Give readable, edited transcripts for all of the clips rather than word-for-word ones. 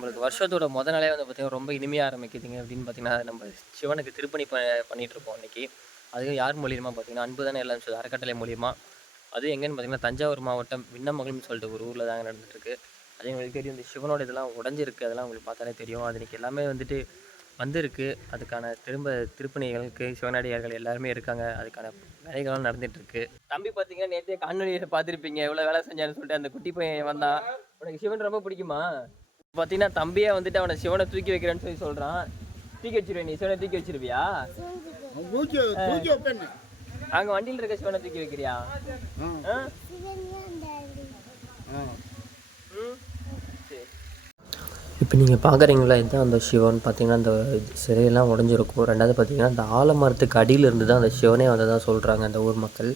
நம்மளுக்கு வருஷத்தோட நாளே வந்து பார்த்திங்கன்னா ரொம்ப இனிமையாக ஆரம்பிக்குதுங்க அப்படின்னு பார்த்திங்கன்னா நம்ம சிவனுக்கு திருப்பணி பண்ணிகிட்ருப்போம் அன்றைக்கி. அதுவும் யார் மூலியமாக பார்த்திங்கன்னா அன்பு தானே எல்லாம் சொல்லி அறக்கட்டளை மூலியமாக. அதுவும் எங்கேன்னு பார்த்திங்கன்னா தஞ்சாவூர் மாவட்டம் விண்ணமங்கலம்னு சொல்லிட்டு ஒரு ஊரில் தாங்க நடந்துகிட்ருக்கு. அதே உங்களுக்கு தெரியும் இந்த சிவனோட இதெல்லாம் உடஞ்சிருக்கு, அதெல்லாம் உங்களுக்கு பார்த்தாலே தெரியும். அது இன்றைக்கி எல்லாமே வந்துட்டு வந்திருக்கு. அதுக்கான திருப்பணிகளுக்கு சிவனடியார்கள் எல்லாருமே இருக்காங்க. அதுக்கான வேலைகளும் நடந்துகிட்ருக்கு. தம்பி பார்த்தீங்கன்னா நேற்றே காணொலியில் பார்த்துருப்பீங்க எவ்வளோ வேலை செஞ்சான்னு சொல்லிட்டு. அந்த குட்டி பையன் வந்தான். உனக்கு சிவன் ரொம்ப பிடிக்குமா? பார்த்தீங்கன்னா தம்பியே வந்துட்டு அவனை சிவனை தூக்கி வைக்கிறேன்னு சொல்லி சொல்கிறான். தூக்கி வச்சிருவேன், நீ சிவனை தூக்கி வச்சிருவியா? அங்கே வண்டியில் இருக்க சிவனை தூக்கி வைக்கிறியா? இப்போ நீங்கள் பார்க்குறீங்களா, இதுதான் அந்த சிவன். பார்த்தீங்கன்னா அந்த சிலையெல்லாம் உடஞ்சிருக்கும். ரெண்டாவது பார்த்தீங்கன்னா அந்த ஆலமரத்துக்கு அடியில் இருந்து தான் அந்த சிவனே வந்ததாக சொல்கிறாங்க அந்த ஊர் மக்கள்.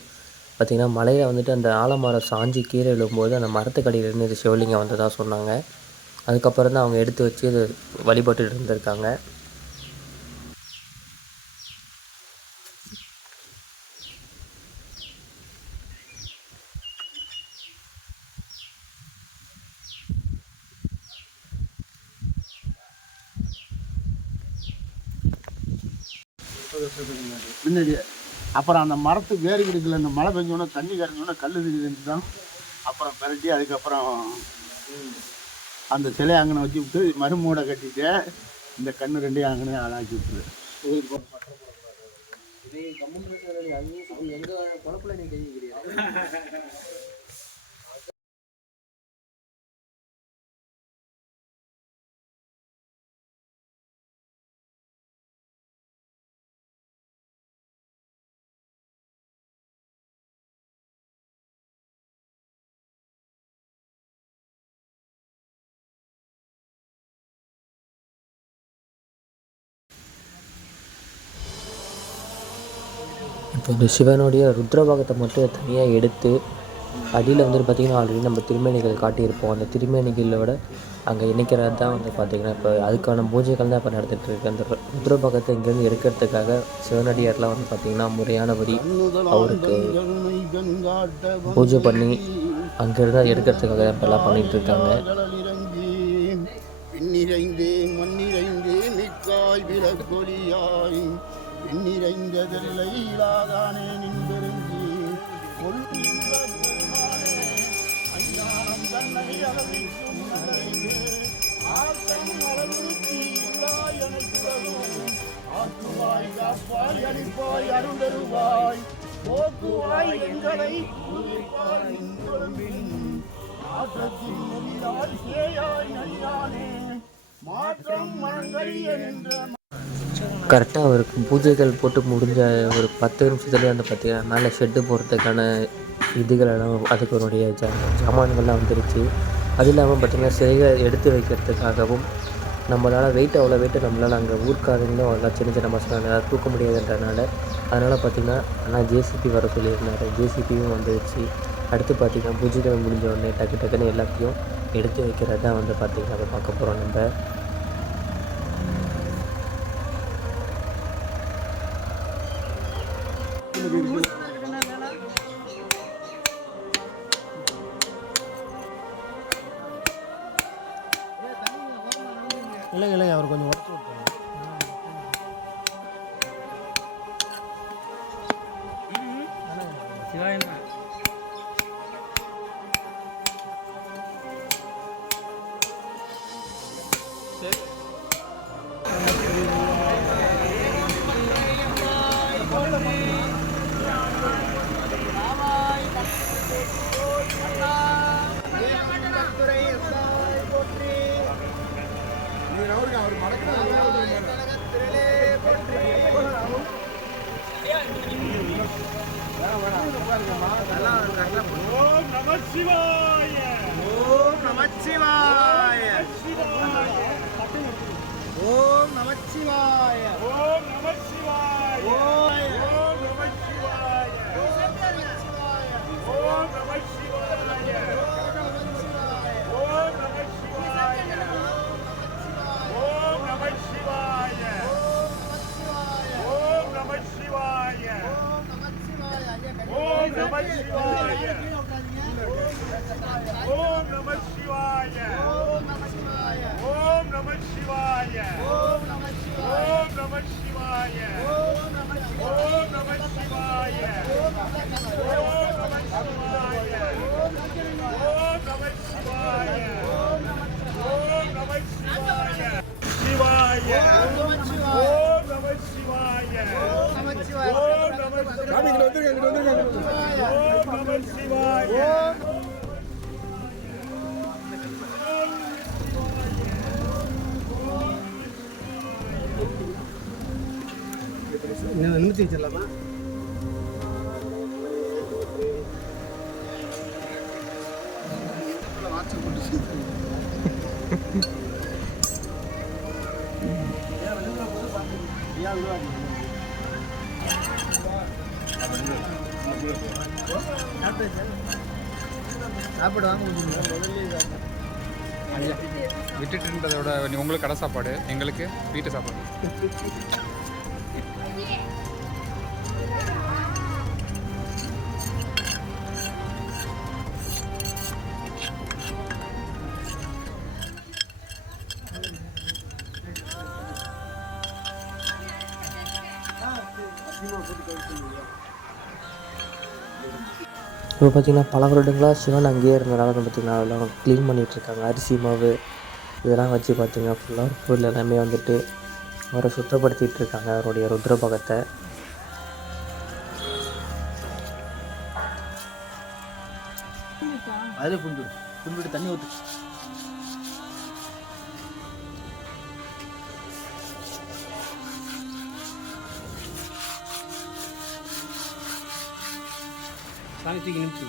பார்த்திங்கன்னா மலையில் வந்துட்டு அந்த ஆலமரம் சாஞ்சி கீழே விழும்போது அந்த மரத்துக்கு அடியிலேருந்து இது சிவலிங்கம் வந்ததாக சொன்னாங்க. அதுக்கப்புறம் தான் அவங்க எடுத்து வச்சு இது வழிபட்டு இருந்திருக்காங்க. முன்னாடி அப்புறம் அந்த மரத்து வேறு கிடைக்கல, அந்த மழை பெஞ்சோன்னா தண்ணி கரைஞ்சோன்னா கல் தெரிஞ்சு தான் அப்புறம் பிரட்டி அதுக்கப்புறம் அந்த சிலையை அங்கனை வச்சு விட்டு மறுமூடை கட்டிட்டு இந்த கண்ணு ரெண்டையும் அங்கனே ஆளாக்கி விட்டுரு. இப்போ இந்த சிவனுடைய ருத்ரபாகத்தை மட்டும் தனியாக எடுத்து அடியில் வந்துட்டு பார்த்திங்கன்னா ஆல்ரெடி நம்ம திருமேனிகள் காட்டியிருப்போம். அந்த திருமேனிகளோட அங்கே இணைக்கிறது தான் வந்து பார்த்திங்கன்னா இப்போ அதுக்கான பூஜைகள் தான் இப்போ நடந்துகிட்ருக்கு. அந்த ருத்ரபாகத்தை இங்கேருந்து எடுக்கிறதுக்காக சிவனடியார்லாம் வந்து பார்த்திங்கன்னா முறையானபடி அவருக்கு பூஜை பண்ணி அங்கேருந்து எடுக்கிறதுக்காக இப்போல்லாம் பண்ணிகிட்ருக்காங்க. கரெக்டாக அவருக்கு பூஜைகள் போட்டு முடிஞ்ச ஒரு 10 நிமிஷத்துலேயே வந்து பார்த்திங்கன்னா மேலே ஷெட்டு போடுறதுக்கான இதுகளெல்லாம் அதுக்குடைய சாமான்கள்லாம் வந்துருச்சு. அது இல்லாமல் பார்த்திங்கன்னா சிலைகளை எடுத்து வைக்கிறதுக்காகவும் நம்மளால் அவ்வளோ வெயிட்டை நம்மளால் அங்கே ஊர்க்காரங்களும் அவ்வளோ சின்ன சின்ன மசாலா தூக்க முடியாதுன்றனால அதனால் பார்த்திங்கன்னா ஆனால் ஜேசிபி வர சொல்லியிருந்தாரு. ஜேசிபியும் வந்துருச்சு. அடுத்து பார்த்திங்கன்னா பூஜைகள் முடிஞ்ச உடனே டக்குன்னு எல்லாத்தையும் எடுத்து வைக்கிறது தான் வந்து பார்த்திங்கன்னா அதை பார்க்க போகிறோம் நம்ம. இல்லை அவர் கொஞ்சம் உடச்சு விட்டாங்க. அவர் ஓம் நமச்சிவாய, ஓம் நமச்சிவாய, ஓம் நமச்சிவாய, ஓம் நமச்சிவாய, ஓம் நமச்சிவாய, ஓம் நமச்சிவாய, ஓம் நமச்சிவாய, ஓம் நமச்சிவாய, ஓம் நமச்சிவாய, ஓம் நமச்சிவாய, ஓம் நமச்சிவாய, ஓம் சாப்பாடு வாங்க விட்டுட்டுன்றதை விட உங்களுக்கு கடை சாப்பாடு, எங்களுக்கு வீட்டு சாப்பாடு. இப்போ பார்த்திங்கன்னா பல வருடங்களாக சிவன் அங்கேயே இருந்தனால வந்து பார்த்திங்கன்னா அதெல்லாம் க்ளீன் பண்ணிகிட்ருக்காங்க. அரிசி மாவு இதெல்லாம் வச்சு பார்த்திங்கன்னா ஃபுல்லாக பொருள் எல்லாமே வந்துட்டு அவரை சுத்தப்படுத்திகிட்டு இருக்காங்க அவருடைய ருத்ரபகத்தை. அதில் கும்பிட்டு தண்ணி ஊற்று. சாமி தூக்கி நிமிச்சு.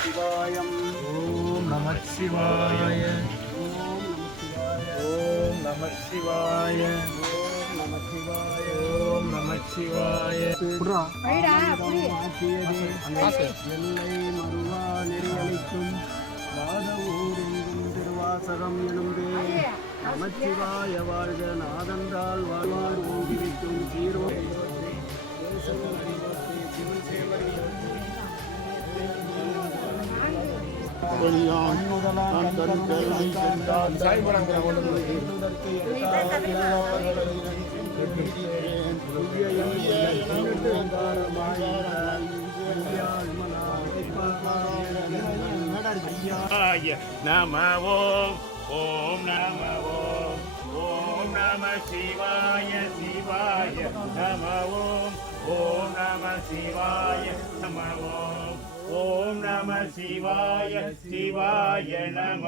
சிவாயம். ஓம் நம சிவாய. ஓம் நம சிவாய. ஓம் நம சிவாய. ஓம் நம சிவாய. எல்லை மறுவா நெறியளிக்கும் வாதவூர் எங்கும் திருவாசகம் எனும்பே நமச்சிவாய வாழ்க நாதன்றால் வாழ்வார் ஓங்கிவிக்கும் சீரோ நம ஓம் நம ஓம் நம சிவாய சிவாய நம ஓம் நம சிவாய நம ஓம் நம சிவாய சிவாய நம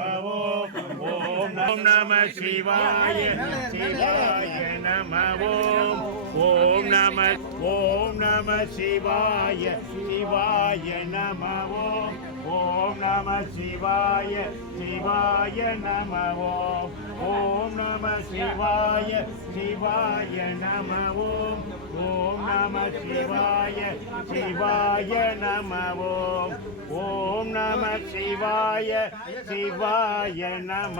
ஓம் நம சிவாய சிவாய நம ஓம் நம சிவாய சிவாய நம ஓம் நம சிவாய சிவாய நம ஓம் நம சிவாய சிவாய நம ஓம் நம சிவாய சிவாய நம ஓம் நம சிவாய சிவாய நம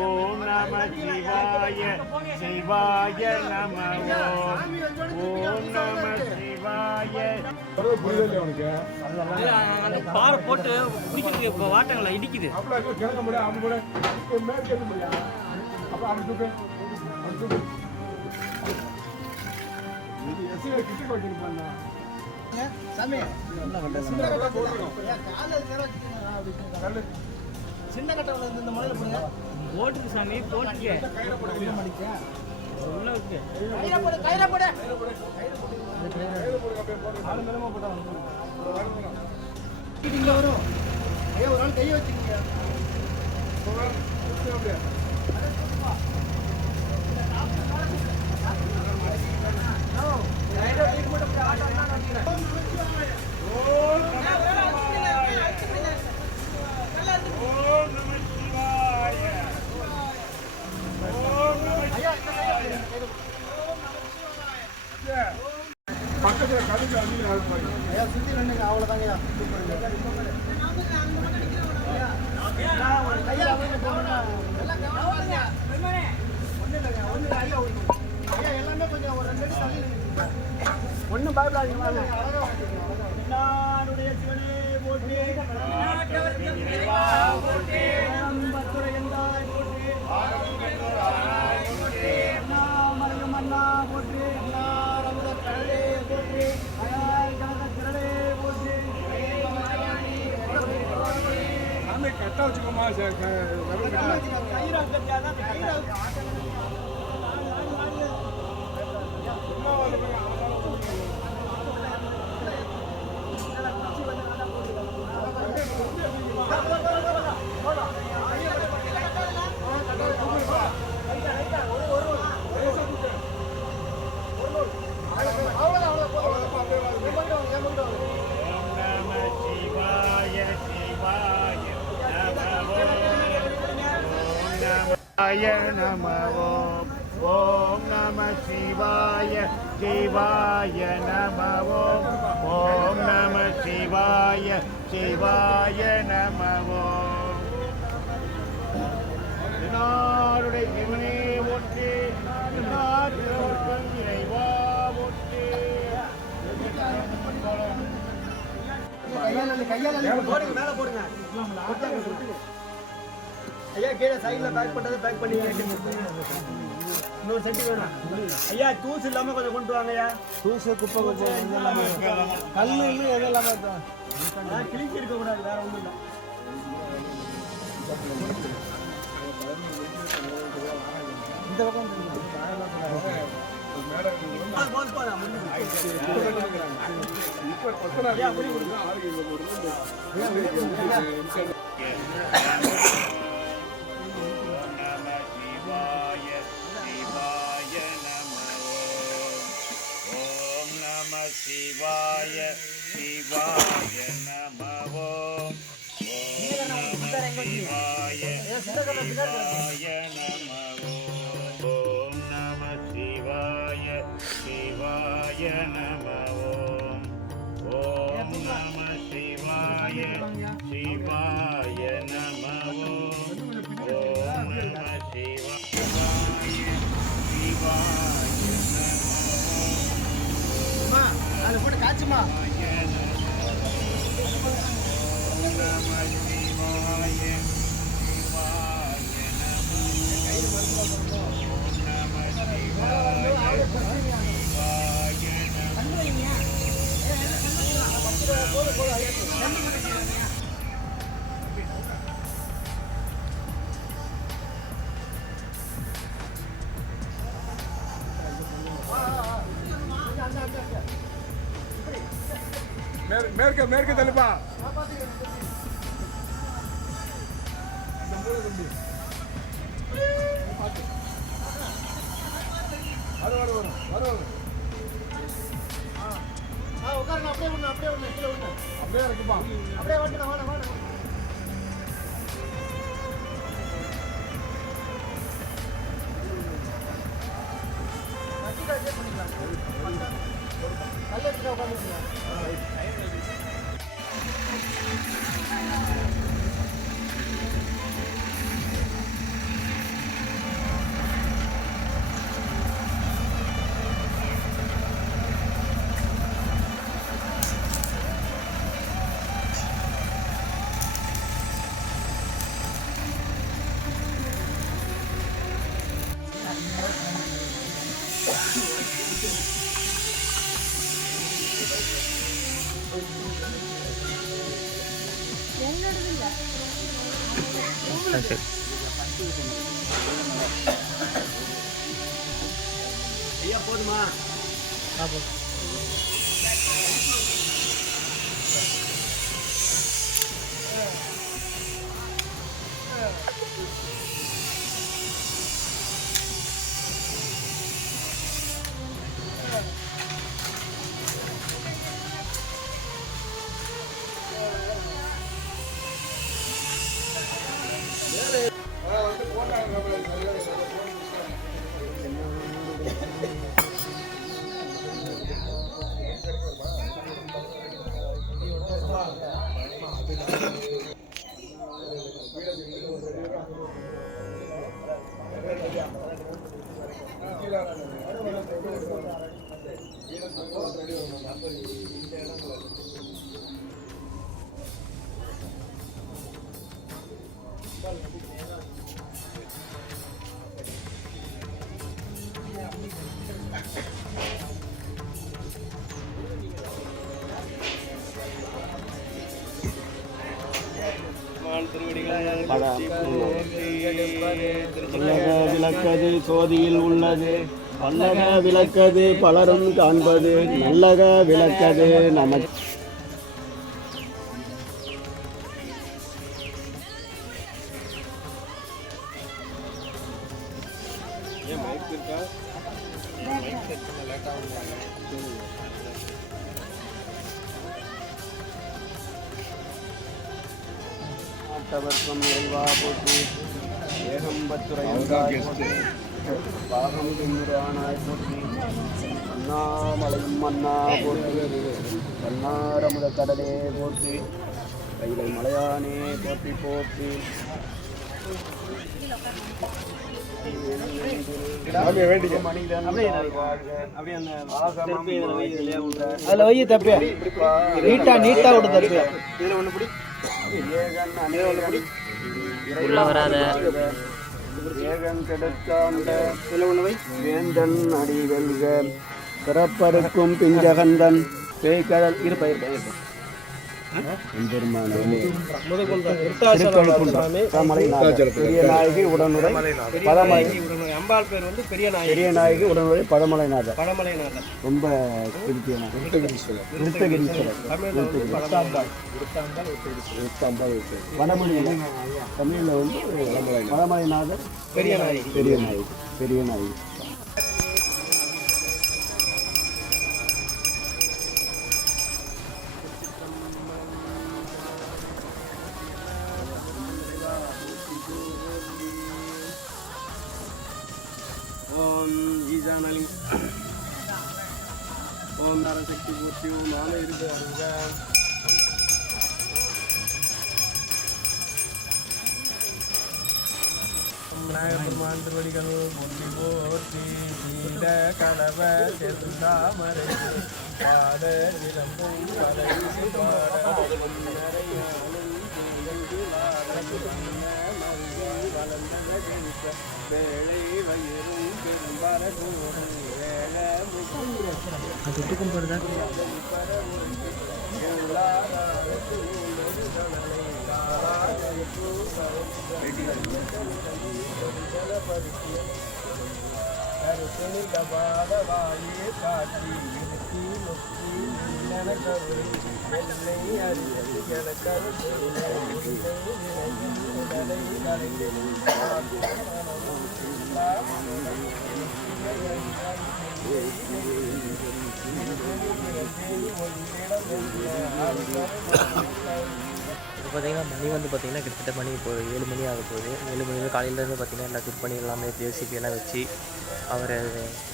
ஓம் நம சிவாய சிவாய நம ஓம் நம சிவாய. அந்த பாறை போட்டு குடிக்கிறது இப்போ வாட்டங்களை இடிக்குது. சின்ன கட்டை இந்த மலையில போடுங்க. போட்டுக்கு சாமி போட்டுக்க. உள்ள இருக்கு. ஐயா ஒரு நாள் கையை வச்சுக்கோங்க. பக்கத்தில் கழுத்து அதிகம் ஐயா சுற்றி நின்றுங்க, அவ்வளோதாங்கய்யா. எல்லாமே கொஞ்சம் ஒரு 2 நிமிஷம் தள்ளி ஒன்றும் பயப்படாதீங்க. நாடுடைய சிவனே போற்றி, பத்துரை எந்தாய் போற்றி, மறையும் அண்ணா போற்றி, அண்ணாரமுத கடலே போற்றி, அயாய் கனக திரளே போற்றி, கரெக்டாக வச்சுக்கோமா நம ஓம் நம சிவாய சிவாய நம ஓம் நம சிவாய சிவாய நம நாடுடைய சிவனே ஒற்றி, நாட்டவர்கள் இறைவா ஒற்றி. மேலே போடுங்க. ஐயா கீழே சைடில் பேக் பண்ணதை பேக் பண்ணி இன்னொரு செட்டு வேணும். ஐயா தூசு இல்லாமல் கொஞ்சம் கொண்டு வாங்க. ஐயா தூசு குப்பை கல் இன்னும் எது இல்லாமல் இருக்கும். கிழிச்சி இருக்கக்கூடாது, வேற ஒன்றும் இல்லை. இந்த பக்கம் சிவாய சிவாய நம ஓம் நம சிவாய சிவாய நம ஓம் நம சிவாய சிவாய நம ஓம் நம சிவாய சிவாய நம ஓம் நம சிவாய சிவாய அதை போட்டு காய்ச்சுமா. மேற்க மேற்க தள்ளுப்பா. உட்காருங்க, அப்படியே ஒன்று அப்படியே ஒன்று கீழே ஒன்று அப்படியே இருக்குப்பா. அப்படியே வந்து வாங்க வாங்க. நல்ல இடத்துல உட்காந்துருக்கீங்க. போதுமா? பல்லக விளக்கது சோதியில் உள்ளது, பல்லக விளக்கது பலரும் காண்பது, நல்லக விளக்கது நம. நாட்டவர்க்கம் இறைவா போற்றி, ஏகம்பத்துரையாய் போற்றி, பாகம் திமுறானாய் போற்றி, அண்ணாமலையும் மன்னா போற்றி, கண்ணாரமுத கடலே போற்றி, கைலை மலையானே போற்றி போற்றி. அதில் வை தப்பே, நீட்டா விட தப்பே. உள்ள வராத ஏகன் கெடுத்தாண்ட வேந்தன் அடி வெல்க, பிறப்பருக்கும் பிஞ்சகந்தன் பேய்கடல் இருப்ப பெரிய நாயகி உடனுரை பதமலை, அம்பாள் பேர் வந்து பெரிய பெரிய நாயகி உடனுரை பதமலைநாதர். பழமலைநாதர். ரொம்ப திருப்தியான வடமொழியில் தமிழில் வந்து பதமலைநாதர் பெரிய நாயகி. பெரிய நாயகி, பெரிய நாயகி. ஓம் ஈசானலி, ஓம் நரசக்தி போற்றி, ஓம் ஆன இருக்கு அருக. விநாயகபெருமான் திருவடிகள் போற்றி போற்றி. சீட கலவ செந்தாமரை பாட விளம்பும் கலை வேளை வயிறும் பெரும்பால கூறும் வேள அது விட்டுக்கும் போகிறதா இப்போ பார்த்தீங்கன்னா மணி வந்து பார்த்திங்கன்னா கிட்டத்தட்ட மணி இப்போ 7 மணி ஆக போகுது. 7 மணி காலையிலேருந்து பார்த்திங்கன்னா எல்லா திருப்பணி எல்லாமே ஜேசிபி எல்லாம் வச்சு அவரை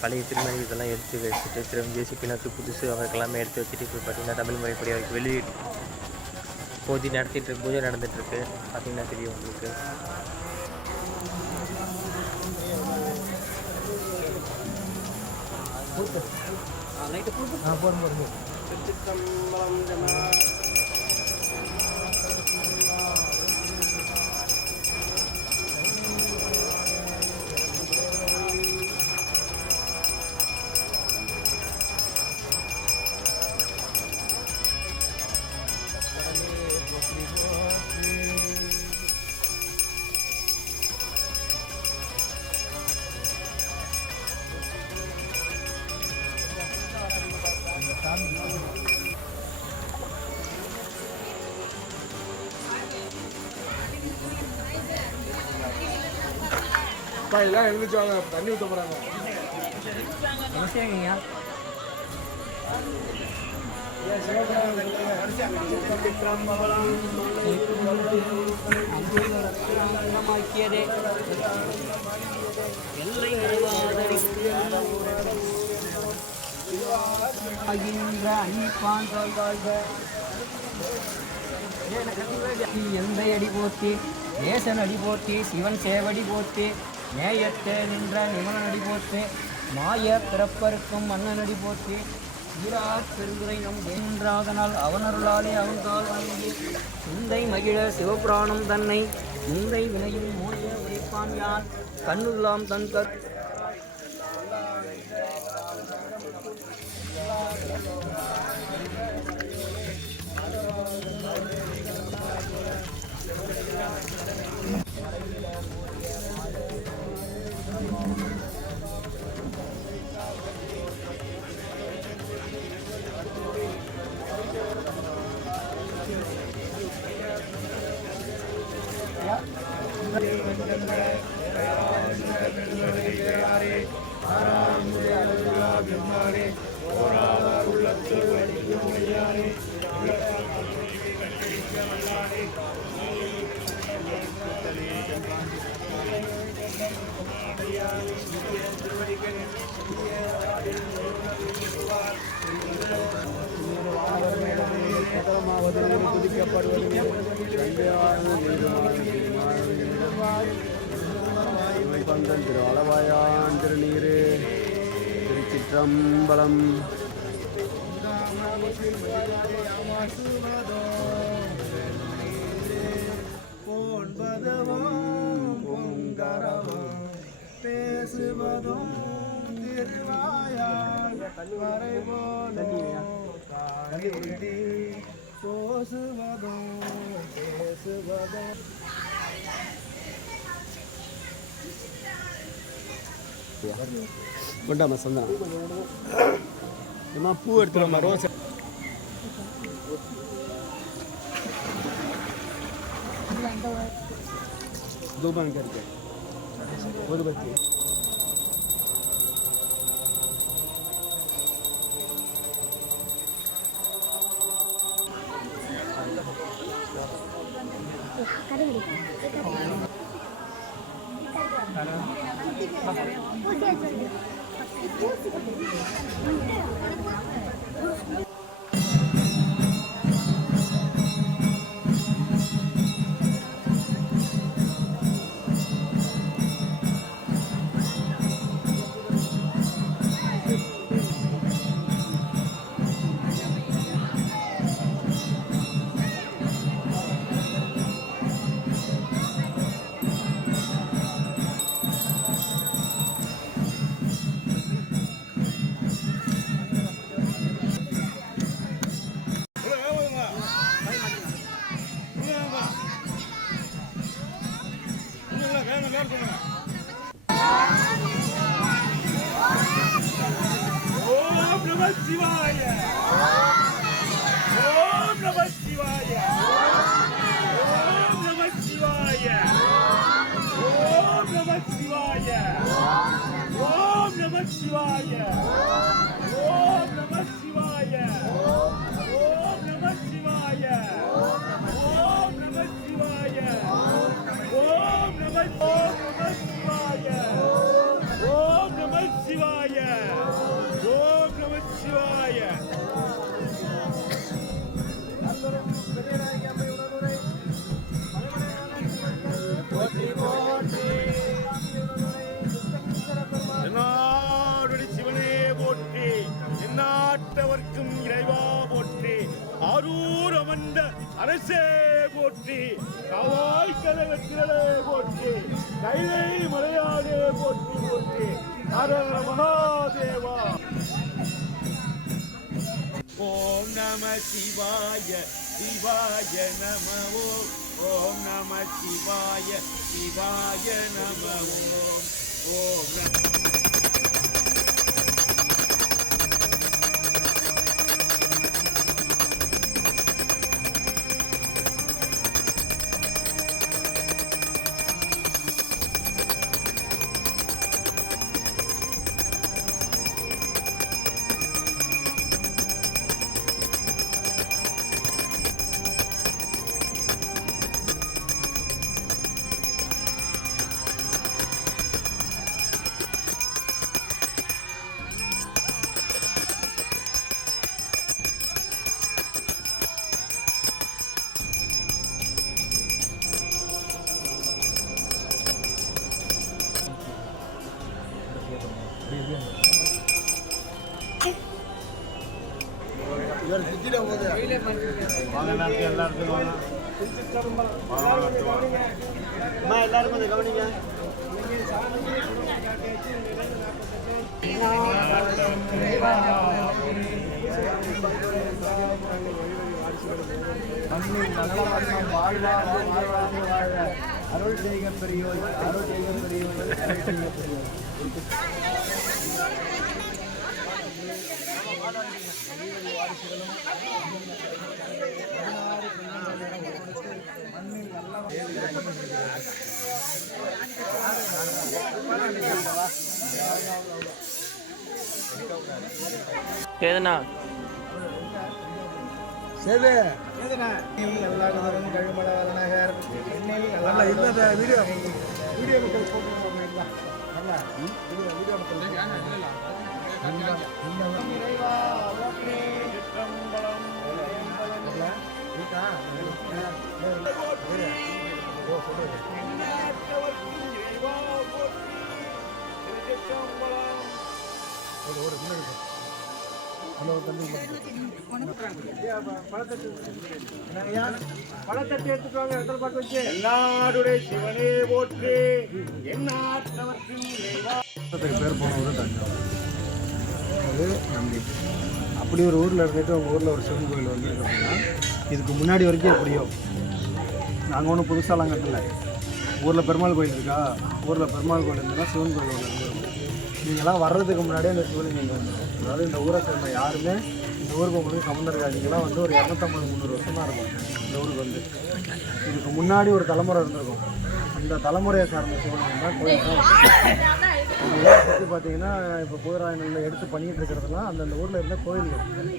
பழைய திருமணி இதெல்லாம் எடுத்து வச்சுட்டு திரும்ப ஜேசிபிலாம் புதுசு அவருக்கு எல்லாமே எடுத்து வச்சுட்டு இப்போ பார்த்திங்கன்னா தமிழ் மொழிப்படி அவருக்கு வெளியிட்டு பூஜை நடந்துகிட்ருக்கு. பார்த்திங்கன்னா தெரியும் உங்களுக்கு. போதும் அப்பா எல்லாம் எழுந்துச்சு வாங்க தண்ணி ஊற்ற போகிறாங்க. எந்தை அடி போற்றி நேசன் அடி போற்றி சிவன் சேவடி போற்றி நேயத்தே நின்ற நிமலன் அடி போற்றி மாய பிறப்பருக்கும் மன்னன் அடி போற்றி ஈரா பெருந்துரை நம் என்றாதனால் அவனருளாலே அவன் கால் வணங்கி சிந்தை மகிழ சிவபுராணம் தன்னை முந்தை வினையில் மூடிய உரைப்பான் யான் கண்ணுலாம் தன் திரு அளவாயான் திருநீரு திருச்சிற்றம்பலம். பேசுவதும் திருவாயால் வரை போசுவதும் பேசுவதும் கொண்டாமா சந்தனம் பூ எடுத்துருமா ரோஸ் தூபம் இருக்கு ஒரு பத்தி எந்நாட்டவர்க்கும் இறைவா போற்றி, ஆரூர் அமர்ந்த அரசே போற்றி, காவாய் கலவெற்றிலே போற்றி, கைலை மலையானே போற்றி போற்றி, ஹர மகாதேவா. ஓம் நம சிவாய சிவாய நம ஓம் நம சிவாய சிவாய நம ஓம் நம. இவர் சுத்திட போகுது வாங்க எல்லாருக்கும் எல்லாருக்கும் வாங்க அம்மா எல்லாரும் கொஞ்சம் கவனிங்க அருள் செய்க பெரியோர் அருள் செய்க பெரியோர் அருள் செய்க பெரியோர் ஏதுண்ணா சேது எல்லாரும் கழுமலை நகர் வீடியோ வீடியோ பழத்தட்டு எடுத்துக்கோங்க இடத்துல பார்த்து வச்சு எல்லாருடைய சிவனே போற்று எந்நாட்டவர்க்கும் பேர் போனவர் தஞ்சாவூர் அது நம்பி அப்படி ஒரு ஊரில் இருந்துட்டு அவங்க ஊரில் ஒரு சிவன் கோயில் வந்து அப்படின்னா இதுக்கு முன்னாடி வரைக்கும் எப்படியோ நாங்கள் ஒன்றும் புதுசாலாம் கட்டல ஊரில் பெருமாள் கோயில் இருக்கா ஊரில் பெருமாள் கோயில் இருந்ததுன்னா சிவன் கோயில் ஒன்று இருந்துருக்கும் நீங்களாம் வர்றதுக்கு முன்னாடியே அந்த சிவலிங்கம் இங்கே வந்துடும் அதாவது இந்த ஊரை சேர்ந்த யாருமே இந்த ஊருக்கு உங்களுக்கு சம்மந்தம் இருக்காதிங்கெல்லாம் வந்து ஒரு 250-300 வருஷம் தான் இருக்கும் இந்த ஊருக்கு வந்து இதுக்கு முன்னாடி ஒரு தலைமுறை இருந்திருக்கும் அந்த தலைமுறையை சார்ந்த சிவலிங்கம் தான் கோயில் தான் இந்த ஊரை பற்றி பார்த்தீங்கன்னா இப்போ புதுராயனில் எடுத்து பண்ணிகிட்டு இருக்கிறதுலாம் அந்தந்த ஊரில் இருந்த கோயில்கள்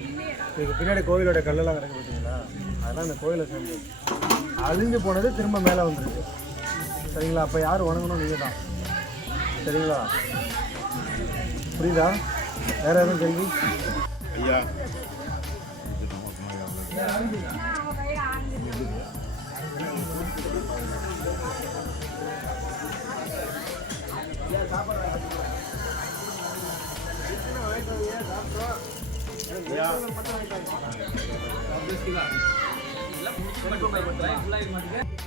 இதுக்கு பின்னாடி கோயிலோட கல்லெல்லாம் கிடக்கு பார்த்தீங்களா அதெல்லாம் இந்த கோயிலை சேர்ந்து அழிஞ்சு போனது திரும்ப மேலே வந்துருக்கு சரிங்களா அப்போ யார் வணங்கணும் நீங்கள் தான் சரிங்களா புரியுதா வேறு எதுவும் கேள்வி ஐயா சாப்பிட்றோம்